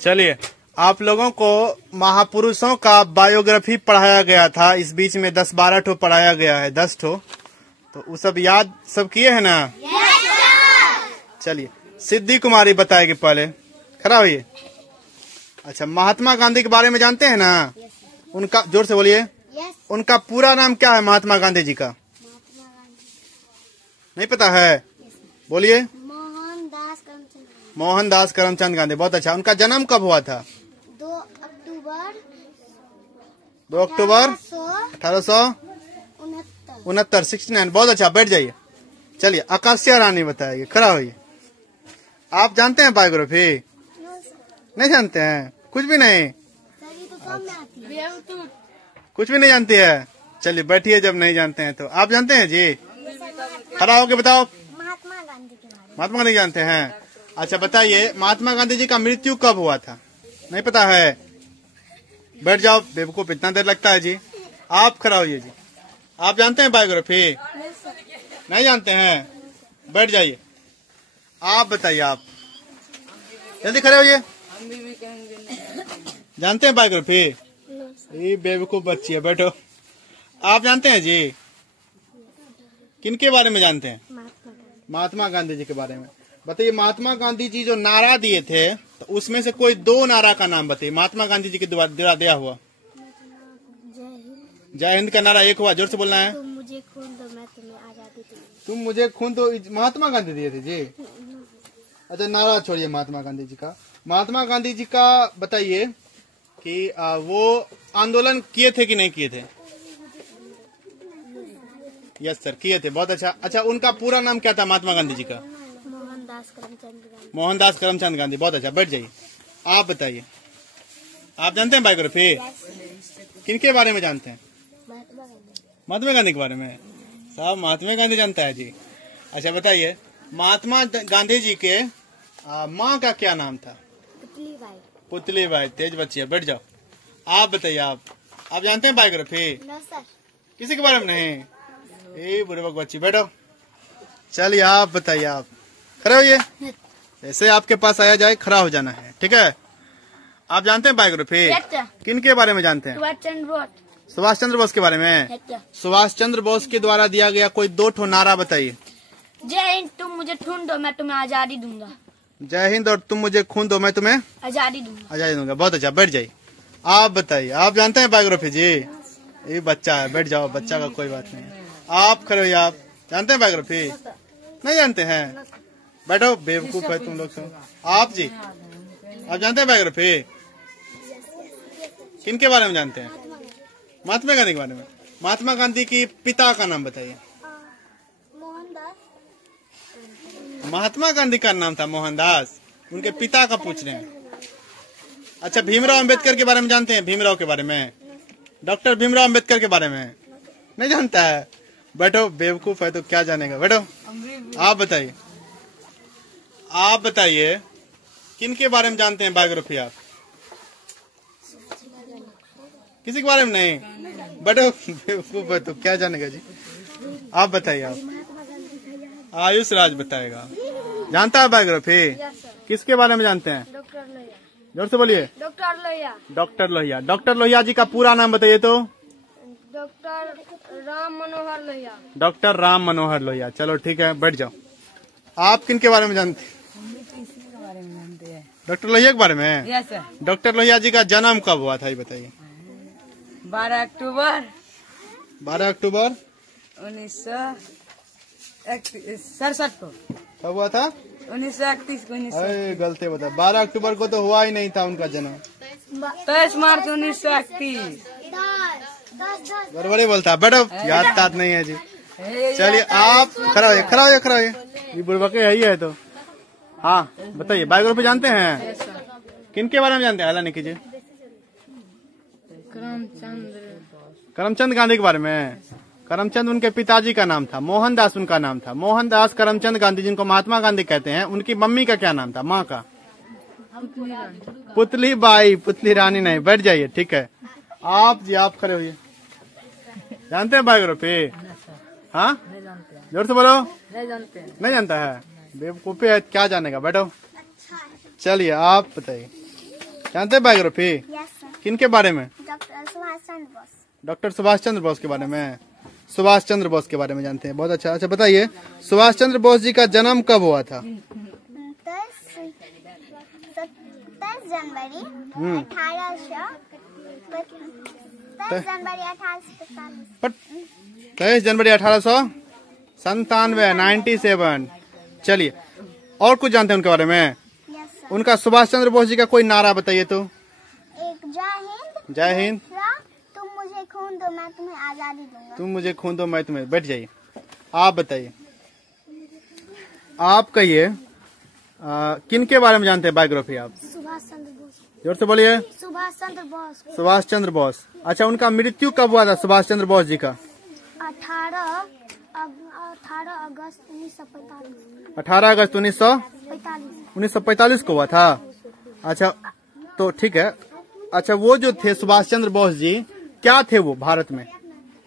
चलिए, आप लोगों को महापुरुषों का बायोग्राफी पढ़ाया गया था। इस बीच में 10-12 ठो पढ़ाया गया है, 10 ठो। तो वो सब याद सब किए हैं ना? चलिए, सिद्धि कुमारी बताएगी पहले। खड़ा होइए। अच्छा, महात्मा गांधी के बारे में जानते हैं ना? उनका जोर से बोलिए। उनका पूरा नाम क्या है महात्मा गांधी जी का? नहीं पता है? बोलिए। मोहनदास करमचंद गांधी। बहुत अच्छा। उनका जन्म कब हुआ था? 2 अक्टूबर 1869। 69। बहुत अच्छा, बैठ जाइए। चलिए, आकाशिया रानी बताएगी। खड़ा होइए। आप जानते हैं बायोग्राफी? नहीं जानते हैं? कुछ भी नहीं? कुछ भी नहीं जानती है? चलिए बैठिए, जब नहीं जानते हैं तो। आप जानते हैं जी? खड़ा होके बताओ। महात्मा गांधी के बारे में। महात्मा गांधी जानते हैं? अच्छा बताइए, महात्मा गांधी जी का मृत्यु कब हुआ था? नहीं पता है? बैठ जाओ, बेवकूफ, इतना देर लगता है जी। आप खड़ा होइए जी। आप जानते हैं बायोग्राफी? नहीं जानते हैं? बैठ जाइए। आप बताइए, आप जल्दी खड़े होइए। जानते हैं बायोग्राफी? ये बेवकूफ बच्ची है, बैठो। आप जानते हैं जी? किनके बारे में जानते हैं? महात्मा गांधी जी के बारे में। बताइए, महात्मा गांधी जी जो नारा दिए थे, तो उसमें से कोई 2 नारा का नाम बताइए, महात्मा गांधी जी के द्वारा दिया हुआ। जय हिंद का नारा एक हुआ, जोर से बोलना है। तुम मुझे खून दो, मैं तुम्हें आजादी दूंगी। तुम मुझे खून दो, महात्मा गांधी दिए थे जी। अच्छा, नारा छोड़िए महात्मा गांधी जी का। महात्मा गांधी जी का बताइए कि वो आंदोलन किए थे कि नहीं किए थे? यस सर, किए थे। बहुत अच्छा। अच्छा, उनका पूरा नाम क्या था महात्मा गांधी जी का? मोहनदास करमचंद गांधी। बहुत अच्छा, बैठ जाइए। आप बताइए, आप जानते हैं बायोग्राफी? किनके बारे में जानते हैं? महात्मा गांधी के बारे में। साहब, महात्मा गांधी जानता है जी। अच्छा बताइए, महात्मा गांधी जी के माँ का क्या नाम था? पुतली बाई। तेज बच्ची है, बैठ जाओ। आप बताइए, आप जानते हैं बायोग्राफी? किसी के बारे में नहीं? ए बुढ़बक बच्ची, बैठो। चलिए, आप बताइए। आप खड़े होइए। ऐसे आपके पास आया जाए, खड़ा हो जाना है, ठीक है? आप जानते हैं बायोग्राफी? किनके बारे में जानते हैं? सुभाष चंद्र बोस के बारे में। सुभाष चंद्र बोस के द्वारा दिया गया कोई 2 ठो नारा बताइए। जय हिंद, तुम मुझे खून दो, मैं तुम्हें आजादी दूंगा। जय हिंद और तुम मुझे खून दो, मैं तुम्हें आजादी दूंगा। आजादी दूंगा। बहुत अच्छा, बैठ जाइए। आप बताइए, आप जानते हैं बायोग्राफी जी? ये बच्चा है, बैठ जाओ, बच्चा का कोई बात नहीं है। आप खड़े होइए। आप जानते हैं बायोग्राफी? नहीं जानते हैं? बैठो, बेवकूफ है तुम लोग सब। आप जी, आप जानते हैं बायोग्राफी? किनके बारे में जानते हैं? महात्मा गांधी के बारे में। महात्मा गांधी की पिता का नाम बताइए। महात्मा गांधी का नाम था मोहनदास, उनके पिता का पूछ रहे हैं। अच्छा, भीमराव अंबेडकर के बारे में जानते हैं? भीमराव के बारे में, डॉक्टर भीमराव अंबेडकर के बारे में नहीं जानता है? बैठो, बेवकूफ है तो क्या जानेगा, बैठो। आप बताइए, आप बताइए, किनके बारे में जानते हैं बायोग्राफी? आप किसी के बारे में नहीं? बैठो, बेवकूफ है तो क्या जानेगा जी। आप बताइए। आप आयुष राज बताएगा। जानता है बायोग्राफी? किसके बारे में जानते हैं? डॉक्टर लोहिया। जोर से बोलिए। Doctor Lohia. Doctor Lohia. Doctor Lohia ji का पूरा नाम बताइए तो। डॉक्टर राम मनोहर लोहिया। डॉक्टर राम मनोहर लोहिया। चलो ठीक है, बैठ जाओ। आप किनके बारे में जानते हैं? डॉक्टर लोहिया के बारे में। Yes sir. Doctor Lohia ji का जन्म कब हुआ था, ये बताइए। 12 अक्टूबर 1967 को। कब हुआ था? 1931 को। अरे गलती बता, 12 अक्टूबर को तो हुआ ही नहीं था उनका जन्म। 23 मार्च 1931। गड़बड़ी बोलता, बैठो, याद ताद नहीं है जी। चलिए, आप खड़ा होइए, खड़ा होइए, खड़ा होइए। ये बुड़बके है ही है तो। हाँ बताइए, बायोग्राफी जानते हैं? किनके बारे में जानते हैं? हला नहीं कीजिए। करमचंद गांधी के बारे में। करमचंद उनके पिताजी का नाम था, मोहनदास उनका नाम था। मोहनदास करमचंद गांधी जिनको महात्मा गांधी कहते हैं, उनकी मम्मी का क्या नाम था? माँ का? पुतली बाई। पुतली रानी नहीं, बैठ जाइए, ठीक है। आप जी, आप खड़े होइए। जानते हैं बायोग्राफी? हाँ, जोर से बोलो। नहीं जानता है? बेवकूफी है, क्या जानेगा, बैठो। चलिए, आप बताइए। जानते हैं बायोग्राफी? Yes sir. किनके बारे में? डॉक्टर सुभाष चंद्र बोस। डॉक्टर सुभाष चंद्र बोस के बारे में। सुभाष चंद्र बोस के बारे में जानते हैं, बहुत अच्छा। अच्छा बताइए, सुभाष चंद्र बोस जी का जन्म कब हुआ था? 23 जनवरी 1897। 97। चलिए, और कुछ जानते हैं उनके बारे में? Yes sir. उनका सुभाष चंद्र बोस जी का कोई नारा बताइए तो। एक जय हिंद। जय हिंद। तुम मुझे खून दो मैं तुम्हें आजादी दूंगा। तुम मुझे खून दो मैं तुम्हें। बैठ जाइए, आप बताइए, आप कहिए किनके बारे में जानते हैं बायोग्राफी आप? सुभाष चंद्र बोस। जोर से बोलिए। सुभाष चंद्र बोस। सुभाष चंद्र बोस। अच्छा, उनका मृत्यु कब हुआ था सुभाष चंद्र बोस जी का? 18 अगस्त 1945। 18 अगस्त 1945 को हुआ था। अच्छा, तो ठीक है। अच्छा, वो जो थे सुभाष चंद्र बोस जी, क्या थे वो भारत में?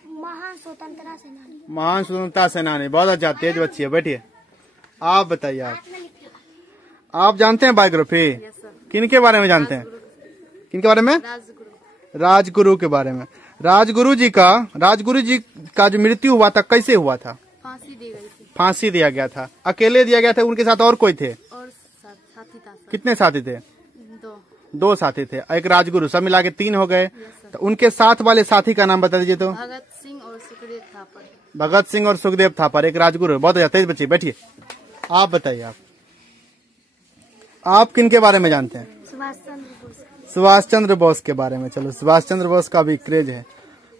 महान स्वतंत्रता सेनानी। महान स्वतंत्रता सेनानी। बहुत अच्छा, तेज बच्ची है। बैठिए, आप बताइए, आप जानते हैं बायोग्राफी? किनके बारे में जानते हैं? किनके बारे में? राजगुरु के बारे में। राजगुरु जी का जो मृत्यु हुआ था, कैसे हुआ था? फांसी दी गई थी। फांसी दिया गया था। अकेले दिया गया था, उनके साथ और कोई थे? और साथी था। कितने साथी थे? 2 साथी थे, एक राजगुरु, सब मिला के 3 हो गए। तो उनके साथ वाले साथी का नाम बता दीजिए तो। भगत सिंह और सुखदेव थापर। भगत सिंह और सुखदेव थापर, एक राजगुरु। बहुत अच्छा, तेज बच्ची। बैठिए, आप बताइए, आप किनके बारे में जानते हैं? सुभाष चंद्र बोस। सुभाष चंद्र बोस के बारे में। चलो, सुभाष चंद्र बोस का भी क्रेज है।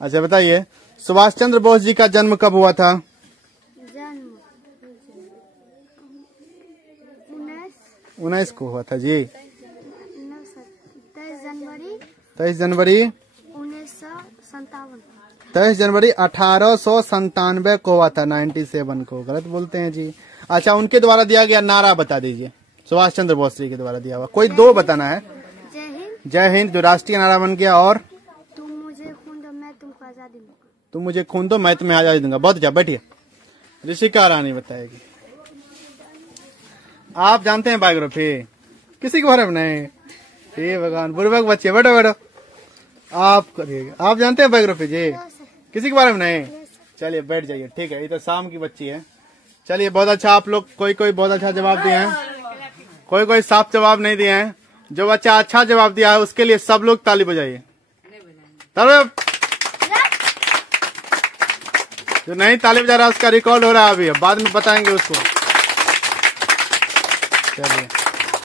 अच्छा बताइए, सुभाष चंद्र बोस जी का जन्म कब हुआ था? जन्म 19 को हुआ था जी। 23 जनवरी 1957। 23 जनवरी 1897 को हुआ था। 97 को गलत बोलते हैं जी। अच्छा, उनके द्वारा दिया गया नारा बता दीजिए, सुभाष चंद्र बोस जी के द्वारा दिया हुआ। कोई 2 बताना है। जय हिंद। जय हिंद, जो राष्ट्रीय नारा बन गया। और तुम मुझे खून दो मैं तुमको आजादी दूंगा। तुम मुझे खून दो मैं तुम्हें आजादी दूंगा। बहुत अच्छा, बैठिए, ऋषिका रानी बताएगी। आप जानते हैं बायोग्राफी? किसी के बारे में नहीं? हे भगवान, बुर्बक बच्चे। बैठो बैठो, आप करिएगा। आप जानते हैं बायोग्राफी जी? किसी के बारे में नहीं? चलिए बैठ जाइए, ठीक है। ये तो शाम की बच्ची है। चलिए, बहुत अच्छा। आप लोग कोई बहुत अच्छा जवाब दिए हैं, कोई साफ जवाब नहीं दिए हैं। जो बच्चा अच्छा जवाब दिया है उसके लिए सब लोग ताली बजाइए। जो नहीं ताली बजा रहा उसका रिकॉर्ड हो रहा है अभी, बाद में बताएंगे उसको। चलिए।